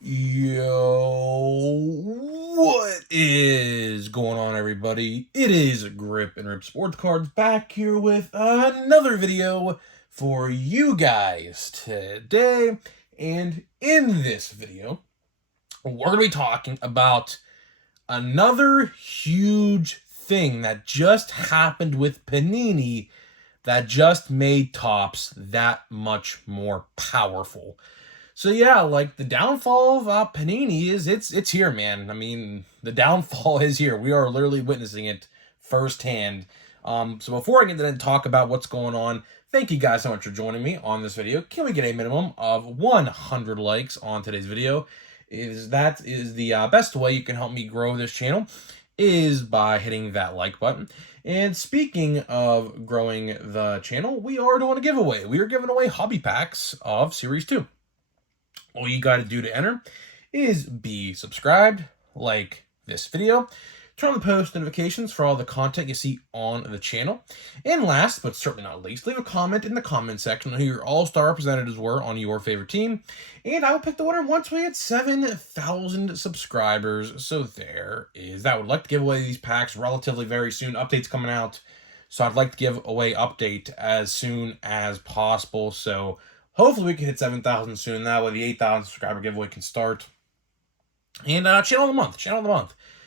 Yo, what is going on, everybody? It is Grip and Rip Sports Cards back here with another video for you guys today. And in this video, we're going to be talking about another huge thing that just happened with Panini that just made Topps that much more powerful. So yeah, like the downfall of Panini is it's here, man. I mean, the downfall is here. We are literally witnessing it firsthand. So before I get into talk about what's going on, thank you guys so much for joining me on this video. Can we get a minimum of 100 likes on today's video? That is the best way you can help me grow this channel is by hitting that like button. And speaking of growing the channel, we are doing a giveaway. We are giving away hobby packs of Series 2. All you got to do to enter is be subscribed, like this video, turn on the post notifications for all the content you see on the channel, and last but certainly not least, leave a comment in the comment section on who your all-star representatives were on your favorite team, and I will pick the winner once we hit 7,000 subscribers. So there is that. I would like to give away these packs relatively very soon. Updates coming out, so I'd like to give away update as soon as possible. So hopefully we can hit 7,000 soon. That way the 8,000 subscriber giveaway can start. And channel of the month.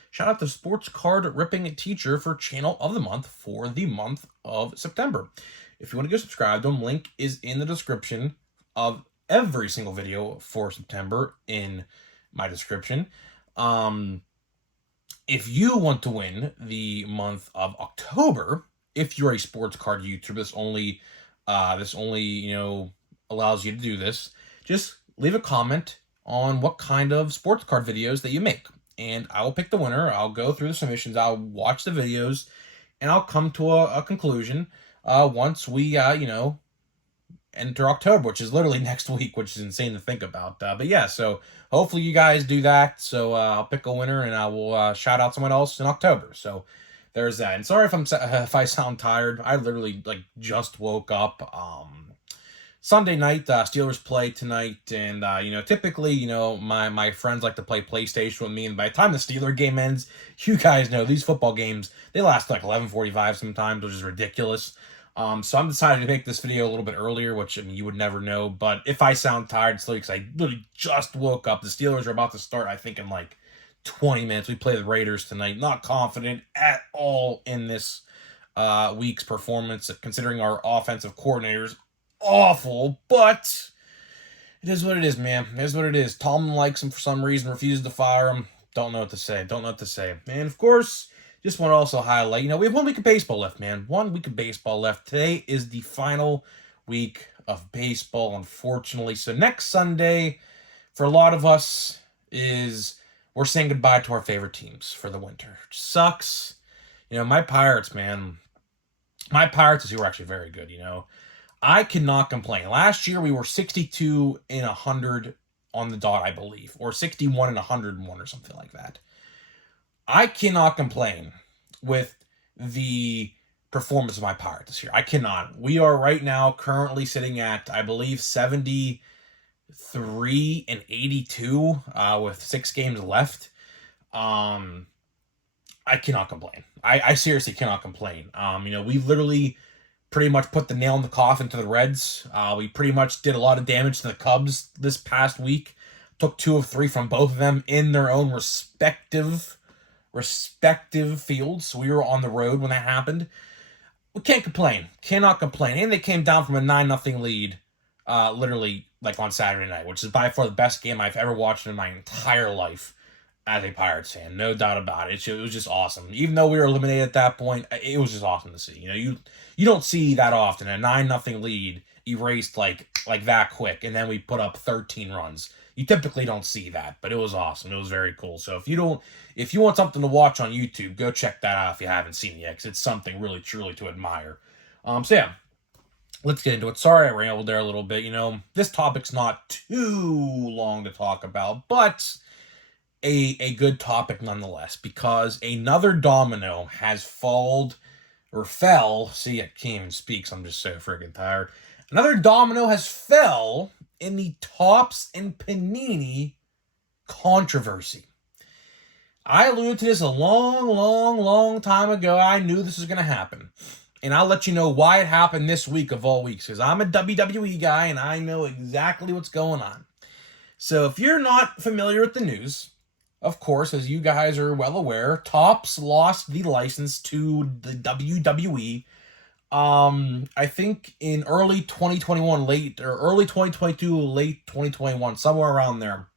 Shout out to Sports Card Ripping Teacher for channel of the month for the month of September. If you want to go subscribe to him, link is in the description of every single video for September in my description. If you want to win the month of October, if you're a sports card YouTuber, this only allows you to do this, just leave a comment on what kind of sports card videos that you make, and I will pick the winner. I'll go through the submissions, I'll watch the videos, and I'll come to a conclusion once we enter October, which is literally next week, which is insane to think about. But yeah, so hopefully you guys do that. So I'll pick a winner and I will shout out someone else in October. So there's that. And sorry if I sound tired. I literally just woke up. Sunday night, Steelers play tonight, and typically, my friends like to play PlayStation with me, and by the time the Steeler game ends, you guys know these football games, they last like 11:45 sometimes, which is ridiculous. So I'm deciding to make this video a little bit earlier, which you would never know, but if I sound tired, it's because I literally just woke up. The Steelers are about to start, I think, in like 20 minutes. We play the Raiders tonight. Not confident at all in this week's performance, considering our offensive coordinators awful, but it is what it is, man. It is what it is. Tomlin likes him for some reason, refuses to fire him. Don't know what to say. And of course, just want to also highlight, we have 1 week of baseball left, man. 1 week of baseball left. Today is the final week of baseball, unfortunately. So next Sunday, for a lot of us, we're saying goodbye to our favorite teams for the winter. Which sucks. My Pirates, man. My Pirates this year were actually very good, I cannot complain. Last year, we were 62 in 100 on the dot, I believe, or 61 in 101 or something like that. I cannot complain with the performance of my Pirates this year. I cannot. We are right now currently sitting at, I believe, 73 and 82 with 6 games left. I cannot complain. I seriously cannot complain. We literally pretty much put the nail in the coffin to the Reds. We pretty much did a lot of damage to the Cubs this past week. Took 2 of 3 from both of them in their own respective fields. So we were on the road when that happened. We can't complain. Cannot complain. And they came down from a 9-0 lead literally on Saturday night, which is by far the best game I've ever watched in my entire life as a Pirates fan. No doubt about it. It was just awesome. Even though we were eliminated at that point, it was just awesome to see. You don't see that often. A 9-0 lead erased like that quick, and then we put up 13 runs. You typically don't see that, but it was awesome. It was very cool. So if you want something to watch on YouTube, go check that out if you haven't seen it yet, because it's something really truly to admire. So yeah, let's get into it. Sorry I rambled there a little bit. This topic's not too long to talk about, but a good topic nonetheless, because another domino has fell. See, I can't even speak, so I'm just so freaking tired. Another domino has fell in the Topps and Panini controversy. I alluded to this a long time ago. I knew this was going to happen. And I'll let you know why it happened this week of all weeks, because I'm a WWE guy and I know exactly what's going on. So if you're not familiar with the news, of course, as you guys are well aware, Topps lost the license to the WWE. I think in early 2021, early 2022, late 2021, somewhere around there.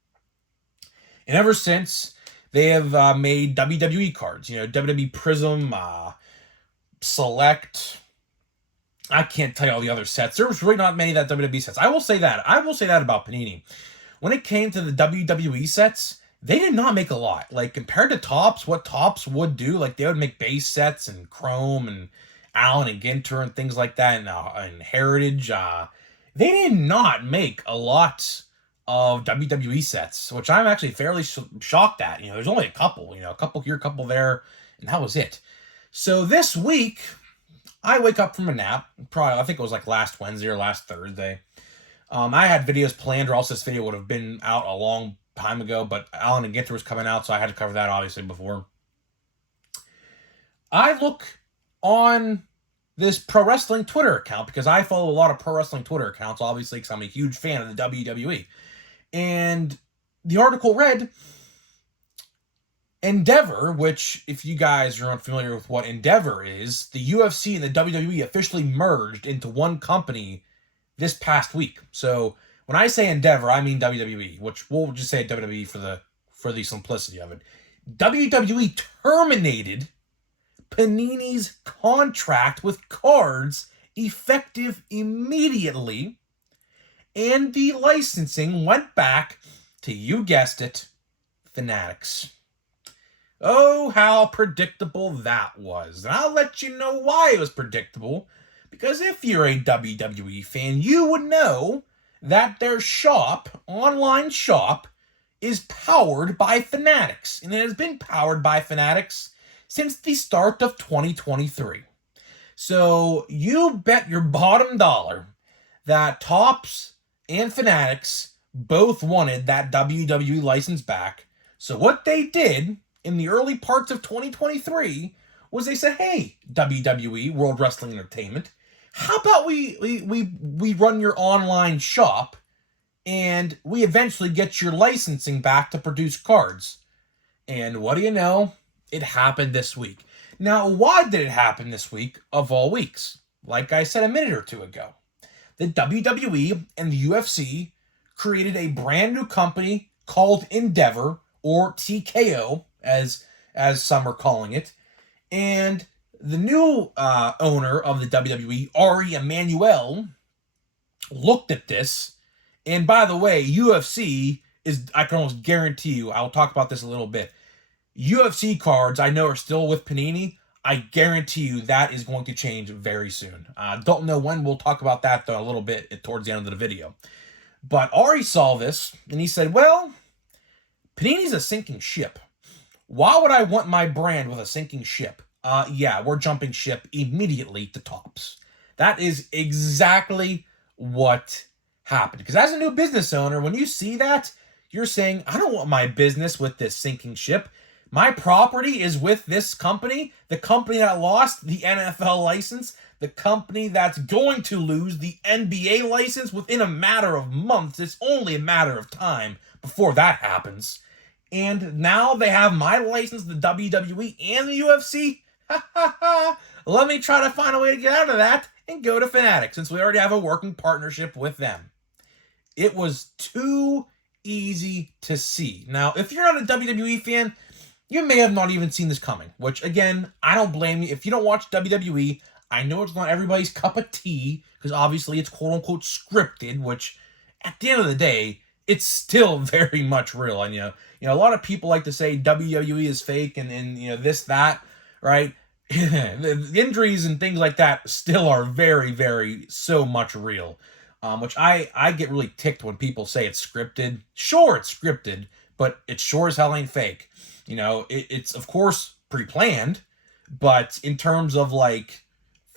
And ever since, they have made WWE cards. WWE Prism, Select. I can't tell you all the other sets. There was really not many of that WWE sets. I will say that about Panini. When it came to the WWE sets, they did not make a lot. Like, compared to Topps, what Topps would do, like, they would make base sets and Chrome and Allen and Ginter and things like that, and Heritage. They did not make a lot of WWE sets, which I'm actually fairly shocked at. There's only a couple, a couple here, a couple there, and that was it. So this week, I wake up from a nap, probably, I think it was like last Wednesday or last Thursday. I had videos planned, or else this video would have been out a long time ago, but Allen and Ginter was coming out, so I had to cover that obviously before. I look on this pro wrestling Twitter account, because I follow a lot of pro wrestling Twitter accounts, obviously, because I'm a huge fan of the WWE. And the article read, Endeavor, which, if you guys are unfamiliar with what Endeavor is, the UFC and the WWE officially merged into one company this past week. So when I say Endeavor, I mean WWE, which we'll just say WWE for the simplicity of it. WWE terminated Panini's contract with cards effective immediately, and the licensing went back to, you guessed it, Fanatics. Oh, how predictable that was. And I'll let you know why it was predictable, because if you're a WWE fan, you would know that their online shop, is powered by Fanatics, and it has been powered by Fanatics since the start of 2023. So you bet your bottom dollar that Topps and Fanatics both wanted that WWE license back. So what they did in the early parts of 2023 was they said, hey, WWE, World Wrestling Entertainment, how about we run your online shop, and we eventually get your licensing back to produce cards. And what do you know? It happened this week. Now, why did it happen this week of all weeks? Like I said a minute or two ago, the WWE and the UFC created a brand new company called Endeavor, or TKO, as some are calling it. And the new owner of the WWE, Ari Emanuel, looked at this. And by the way, UFC is, I can almost guarantee you, I'll talk about this a little bit. UFC cards, I know, are still with Panini. I guarantee you that is going to change very soon. Don't know when. We'll talk about that though a little bit towards the end of the video. But Ari saw this, and he said, well, Panini's a sinking ship. Why would I want my brand with a sinking ship? Yeah, we're jumping ship immediately to Topps. That is exactly what happened. Because as a new business owner, when you see that, you're saying, I don't want my business with this sinking ship. My property is with this company, the company that lost the NFL license, the company that's going to lose the NBA license within a matter of months. It's only a matter of time before that happens. And now they have my license, the WWE and the UFC. Let me try to find a way to get out of that and go to Fanatics, since we already have a working partnership with them. It was too easy to see. Now, if you're not a WWE fan, you may have not even seen this coming, which, again, I don't blame you. If you don't watch WWE, I know it's not everybody's cup of tea, because obviously it's quote-unquote scripted, which, at the end of the day, it's still very much real. And, a lot of people like to say WWE is fake and this, that, right? The injuries and things like that still are very, very, so much real. Which I get really ticked when people say it's scripted. Sure, it's scripted, but it sure as hell ain't fake. It's, of course, pre-planned, but in terms of, like,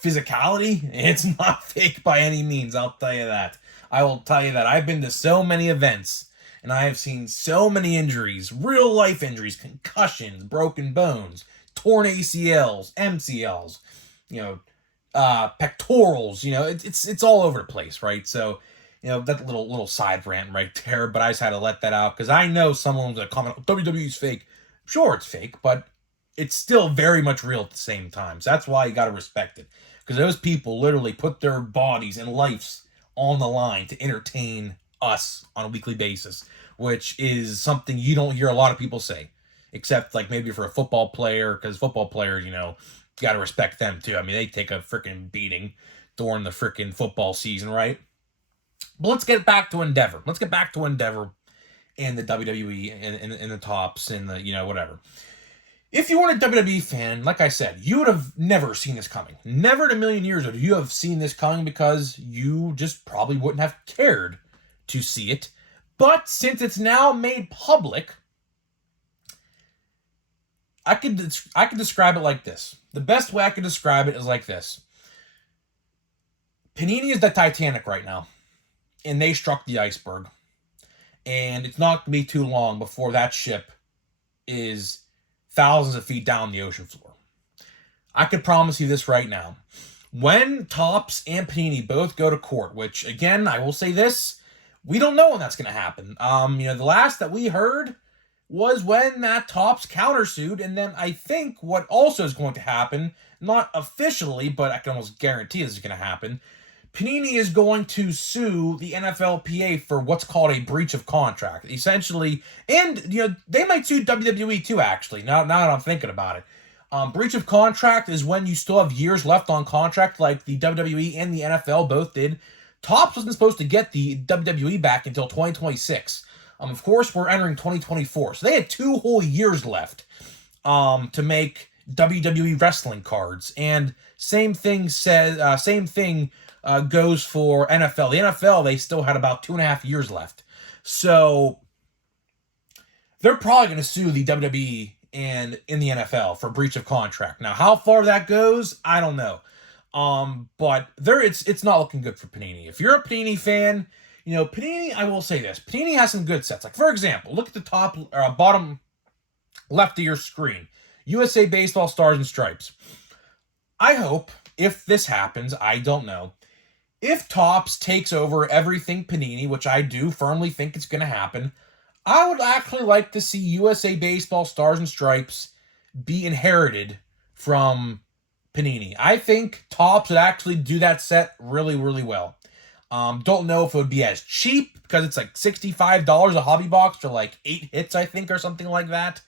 physicality, it's not fake by any means, I'll tell you that. I will tell you that I've been to so many events, And I have seen so many injuries, real life injuries, concussions, broken bones, torn ACLs, MCLs, you know, pectorals. You know, it's all over the place, right? So, you know, that little side rant right there. But I just had to let that out because I know someone's gonna comment, WWE's fake. Sure, it's fake, but it's still very much real at the same time. So that's why you got to respect it, because those people literally put their bodies and lives on the line to entertain us on a weekly basis, which is something you don't hear a lot of people say, except like maybe for a football player, because football players, you know, you got to respect them too. I mean, they take a freaking beating during the freaking football season, right? But let's get back to Endeavor. Let's get back to Endeavor and the WWE and the tops and the, you know, whatever. If you weren't a WWE fan, like I said, you would have never seen this coming. Never in a million years would you have seen this coming, because you just probably wouldn't have cared to see it. But since it's now made public, I could describe it like this. The best way I could describe it is like this. Panini is the Titanic right now, and they struck the iceberg. And it's not going to be too long before that ship is thousands of feet down the ocean floor. I could promise you this right now. When Topps and Panini both go to court, which, again, I will say this, we don't know when that's going to happen. You know, the last that we heard was when that Topps countersued, and then I think what also is going to happen, not officially, but I can almost guarantee this is going to happen, Panini is going to sue the NFLPA for what's called a breach of contract, essentially, and, you know, they might sue WWE too, actually, now that I'm thinking about it. Breach of contract is when you still have years left on contract, like the WWE and the NFL both did. Topps wasn't supposed to get the WWE back until 2026. Of course, we're entering 2024, so they had 2 whole years left to make WWE wrestling cards, and same thing goes for NFL. The NFL, they still had about 2.5 years left. So they're probably going to sue the WWE and in the NFL for breach of contract. Now, how far that goes, I don't know. But it's not looking good for Panini. If you're a Panini fan, you know, Panini, I will say this. Panini has some good sets. Like, for example, look at the top or bottom left of your screen. USA Baseball Stars and Stripes. I hope, if this happens, I don't know, if Topps takes over everything Panini, which I do firmly think it's going to happen, I would actually like to see USA Baseball Stars and Stripes be inherited from Panini. I think Topps would actually do that set really, really well. Don't know if it would be as cheap, because it's like $65 a hobby box for like 8 hits, I think, or something like that.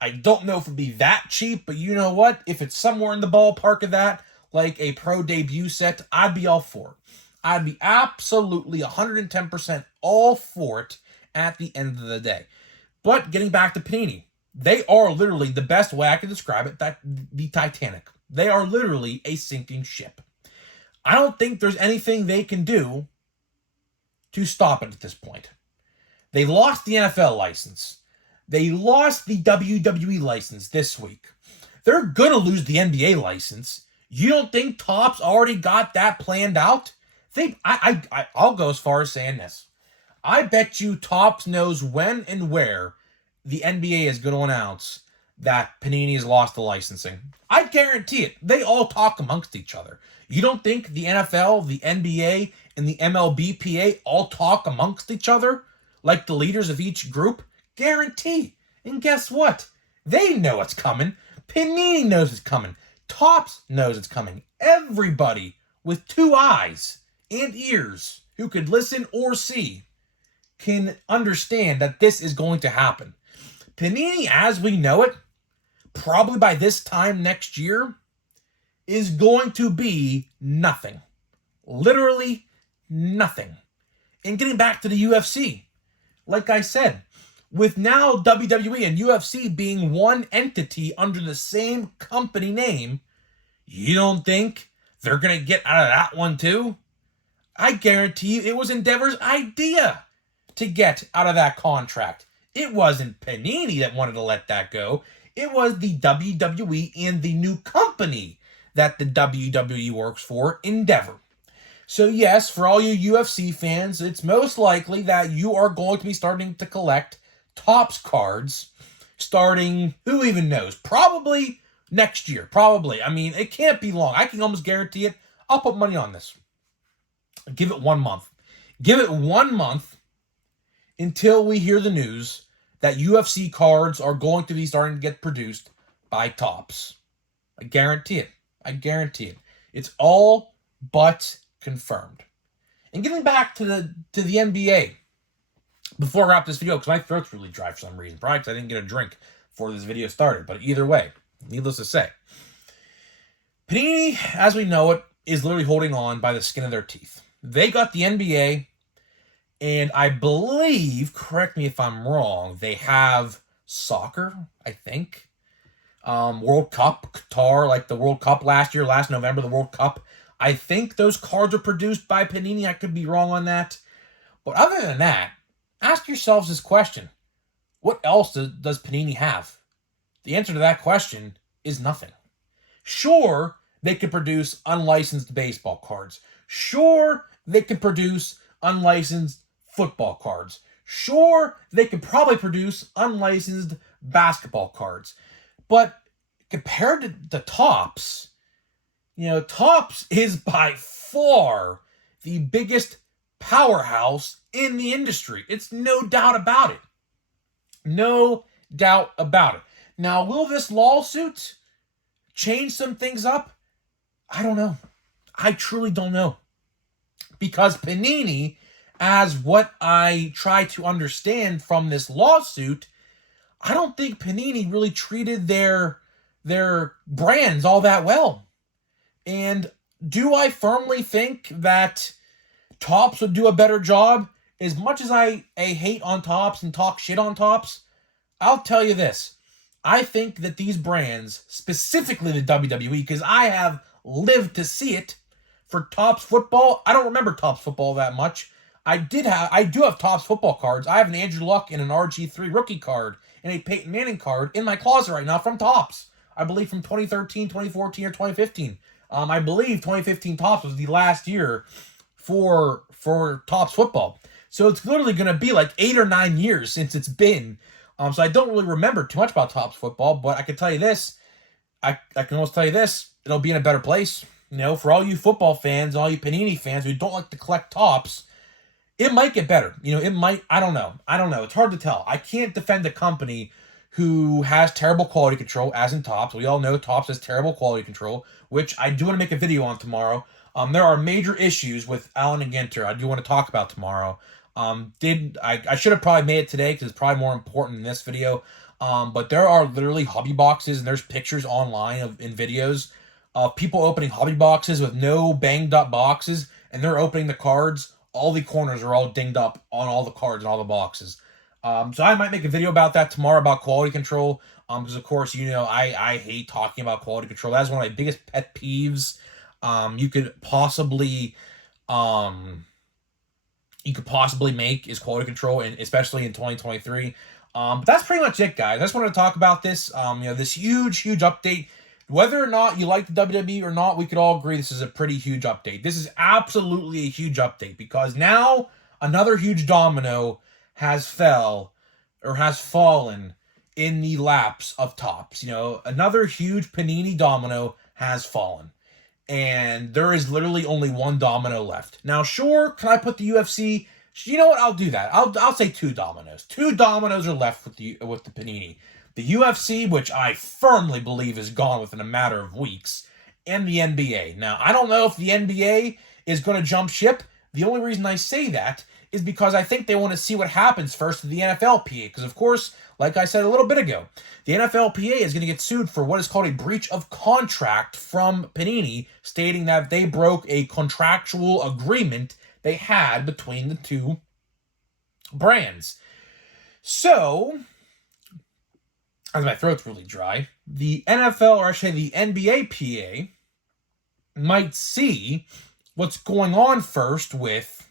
I don't know if it'd be that cheap, but you know what? If it's somewhere in the ballpark of that, like a pro debut set, I'd be all for it. I'd be absolutely 110% all for it at the end of the day. But getting back to Panini, they are literally, the best way I can describe it, that the Titanic. They are literally a sinking ship. I don't think there's anything they can do to stop it at this point. They lost the NFL license. They lost the WWE license this week. They're going to lose the NBA license. You don't think Topps already got that planned out? I'll go as far as saying this. I bet you Topps knows when and where the NBA is going to announce that Panini has lost the licensing. I guarantee it. They all talk amongst each other. You don't think the NFL, the NBA, and the MLBPA all talk amongst each other like the leaders of each group? Guarantee. And guess what? They know it's coming. Panini knows it's coming. Topps knows it's coming. Everybody with 2 eyes and ears who could listen or see can understand that this is going to happen. Panini, as we know it, probably by this time next year, is going to be nothing. Literally nothing. And getting back to the UFC, like I said, with now WWE and UFC being one entity under the same company name, you don't think they're going to get out of that one too? I guarantee you it was Endeavor's idea to get out of that contract. It wasn't Panini that wanted to let that go. It was the WWE and the new company that the WWE works for, Endeavor. So yes, for all you UFC fans, it's most likely that you are going to be starting to collect Topps cards starting, who even knows, probably next year. Probably. I mean, it can't be long. I can almost guarantee it. I'll put money on this. Give it 1 month. Give it 1 month until we hear the news that UFC cards are going to be starting to get produced by Topps. I guarantee it. I guarantee it. It's all but confirmed. And getting back to the NBA, before I wrap this video, because my throat's really dry for some reason, probably because I didn't get a drink before this video started. But either way, needless to say, Panini, as we know it, is literally holding on by the skin of their teeth. They got the NBA, and I believe, correct me if I'm wrong, they have soccer, I think. World Cup, Qatar, like the World Cup last year, last November, the World Cup. I think those cards are produced by Panini. I could be wrong on that. But other than that, ask yourselves this question. What else does Panini have? The answer to that question is nothing. Sure, they could produce unlicensed baseball cards. Sure, they could produce unlicensed football cards. Sure, they could probably produce unlicensed basketball cards. But compared to the Topps, Topps is by far the biggest powerhouse in the industry. It's no doubt about it. No doubt about it. Now, will this lawsuit change some things up? I don't know. I truly don't know. Because Panini, as what I try to understand from this lawsuit, I don't think Panini really treated their brands all that well. And do I firmly think that Topps would do a better job? As much as I hate on Topps and talk shit on Topps, I'll tell you this. I think that these brands, specifically the WWE, because I have lived to see it, for Topps football, I don't remember Topps football that much. I do have Topps football cards. I have an Andrew Luck and an RG3 rookie card and a Peyton Manning card in my closet right now from Topps. I believe from 2013, 2014, or 2015. I believe 2015 Topps was the last year for Topps football. So it's literally going to be like 8 or 9 years since it's been. So I don't really remember too much about Topps football, but I can tell you this. I can almost tell you this. It'll be in a better place. For all you football fans, all you Panini fans who don't like to collect Topps, it might get better. It might. I don't know. It's hard to tell. I can't defend a company who has terrible quality control, as in Topps. We all know Topps has terrible quality control, which I do want to make a video on tomorrow. There are major issues with Allen and Ginter. I do want to talk about tomorrow. I should have probably made it today because it's probably more important in this video. But there are literally hobby boxes, and there's pictures online in videos of people opening hobby boxes with no banged up boxes, and they're opening the cards. All the corners are all dinged up on all the cards and all the boxes. So I might make a video about that tomorrow about quality control. Because of course, I hate talking about quality control. That's one of my biggest pet peeves. You could possibly make is quality control, and especially in 2023. But that's pretty much it, guys. I just wanted to talk about this. This huge update. Whether or not you like the WWE or not, we could all agree this is a pretty huge update. This is absolutely a huge update because now another huge domino has fallen in the laps of Topps. Another huge Panini domino has fallen. And there is literally only one domino left. Now, sure, can I put the UFC? You know what? I'll do that. I'll say 2 dominoes. 2 dominoes are left with the Panini. The UFC, which I firmly believe is gone within a matter of weeks, and the NBA. Now, I don't know if the NBA is going to jump ship. The only reason I say that is because I think they want to see what happens first to the NFLPA. Because, of course, like I said a little bit ago, the NFLPA is going to get sued for what is called a breach of contract from Panini, stating that they broke a contractual agreement they had between the two brands. So, as my throat's really dry, the NFL, or actually the NBA PA, might see what's going on first with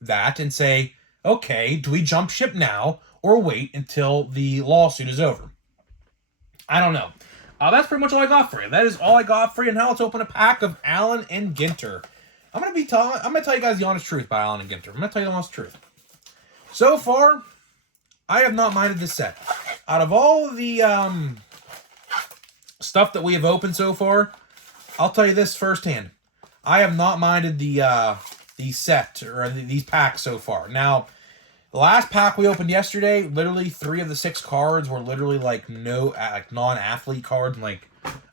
that and say, okay, do we jump ship now or wait until the lawsuit is over? I don't know. That's pretty much all I got for you. That is all I got for you. And now let's open a pack of Allen and Ginter. I'm gonna tell you guys the honest truth about Allen and Ginter. I'm gonna tell you the honest truth. So far, I have not minded this set. Out of all the stuff that we have opened so far, I'll tell you this firsthand. I have not minded the set or these packs so far. Now, the last pack we opened yesterday, literally 3 of the 6 cards were literally like non-athlete cards. Like,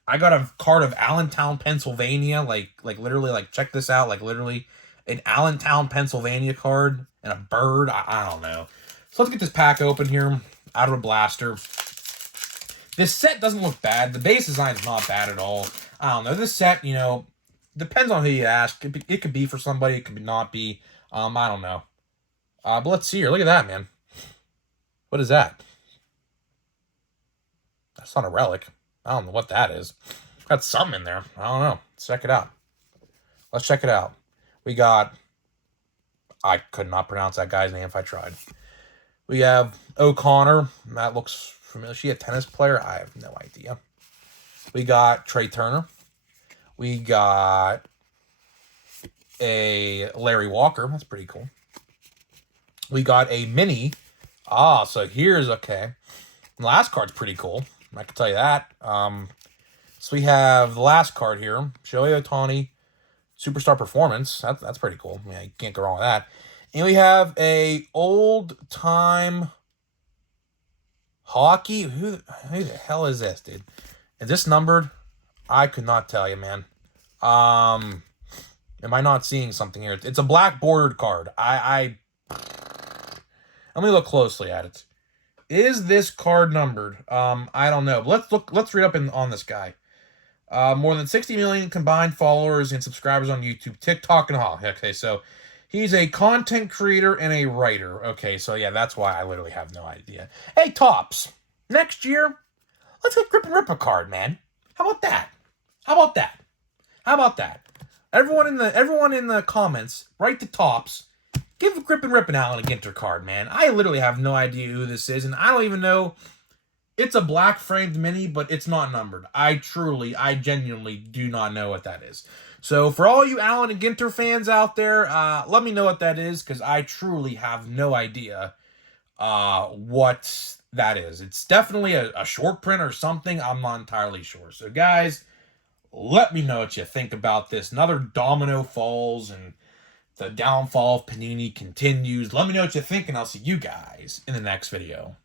I got a card of Allentown, Pennsylvania. Like literally, like, check this out. Like, literally an Allentown, Pennsylvania card and a bird. I don't know. So let's get this pack open here out of a blaster. This set doesn't look bad. The base design is not bad at all. I don't know. This set, you know, depends on who you ask. It could be for somebody. It could not be. I don't know. But let's see here. Look at that, man. What is that? That's not a relic. I don't know what that is. Got something in there. I don't know. Let's check it out. Let's check it out. We got... I could not pronounce that guy's name if I tried. We have O'Connor. That looks familiar. Is she a tennis player? I have no idea. We got Trey Turner. We got a Larry Walker. That's pretty cool. We got a mini. So here's okay. The last card's pretty cool. I can tell you that. So we have the last card here. Shohei Ohtani, Superstar Performance. That's pretty cool. Yeah, you can't go wrong with that. And we have a old-time hockey. Who the hell is this, dude? Is this numbered? I could not tell you, man. Am I not seeing something here? It's a black bordered card. Let me look closely at it. Is this card numbered? I don't know. Let's read up on this guy. More than 60 million combined followers and subscribers on YouTube, TikTok, and all. Okay, so he's a content creator and a writer. Okay, so yeah, that's why I literally have no idea. Hey, Tops, next year, let's get Grip and Rip a card, man. How about that? How about that? How about that? Everyone in the comments, write to Tops. Give a Grip and Rip an Allen and Ginter card, man. I literally have no idea who this is, and I don't even know. It's a black framed mini, but it's not numbered. I genuinely do not know what that is. So for all you Allen and Ginter fans out there, let me know what that is, because I truly have no idea what that is. It's definitely a short print or something. I'm not entirely sure. So guys, let me know what you think about this. Another domino falls and the downfall of Panini continues. Let me know what you think, and I'll see you guys in the next video.